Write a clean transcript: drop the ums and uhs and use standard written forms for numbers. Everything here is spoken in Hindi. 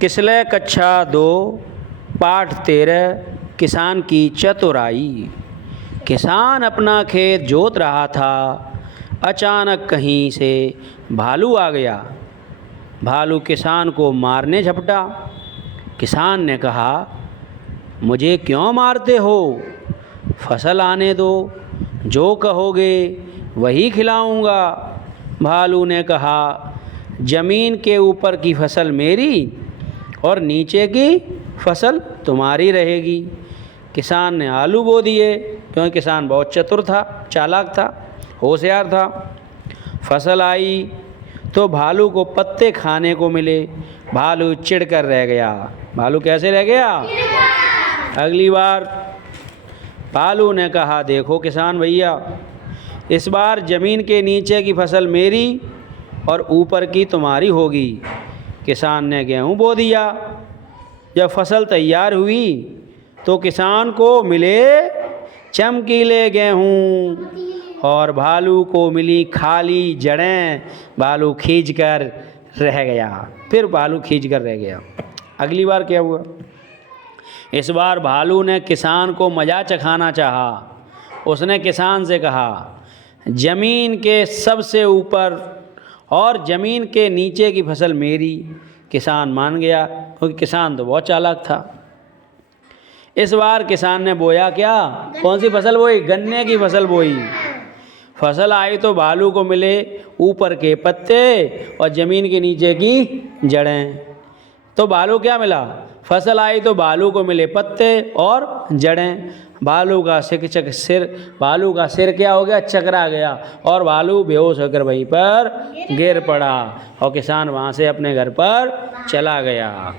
किसलय कक्षा 2 पाठ 13 किसान की चतुराई। किसान अपना खेत जोत रहा था, अचानक कहीं से भालू आ गया। भालू किसान को मारने झपटा। किसान ने कहा, मुझे क्यों मारते हो? फसल आने दो, जो कहोगे वही खिलाऊंगा। भालू ने कहा, जमीन के ऊपर की फसल मेरी और नीचे की फसल तुम्हारी रहेगी। किसान ने आलू बो दिए, क्योंकि किसान बहुत चतुर था, चालाक था, होशियार था। फसल आई तो भालू को पत्ते खाने को मिले। भालू चिढ़कर रह गया। भालू कैसे रह गया? अगली बार भालू ने कहा, देखो किसान भैया, इस बार ज़मीन के नीचे की फसल मेरी और ऊपर की तुम्हारी होगी। किसान ने गेहूँ बो दिया। जब फसल तैयार हुई तो किसान को मिले चमकीले गेहूँ और भालू को मिली खाली जड़ें। भालू खींच कर रह गया। फिर भालू खींच कर रह गया। अगली बार क्या हुआ? इस बार भालू ने किसान को मजा चखाना चाहा। उसने किसान से कहा, जमीन के सबसे ऊपर और जमीन के नीचे की फसल मेरी। किसान मान गया, क्योंकि किसान तो बहुत चालाक था। इस बार किसान ने बोया क्या? कौन सी फसल बोई? गन्ने की फसल बोई। फसल आई तो भालू को मिले ऊपर के पत्ते और ज़मीन के नीचे की जड़ें। तो भालू क्या मिला? फसल आई तो भालू को मिले पत्ते और जड़ें। भालू का सिर क्या हो गया? चकरा गया और भालू बेहोश होकर वहीं पर गिर पड़ा और किसान वहाँ से अपने घर पर चला गया।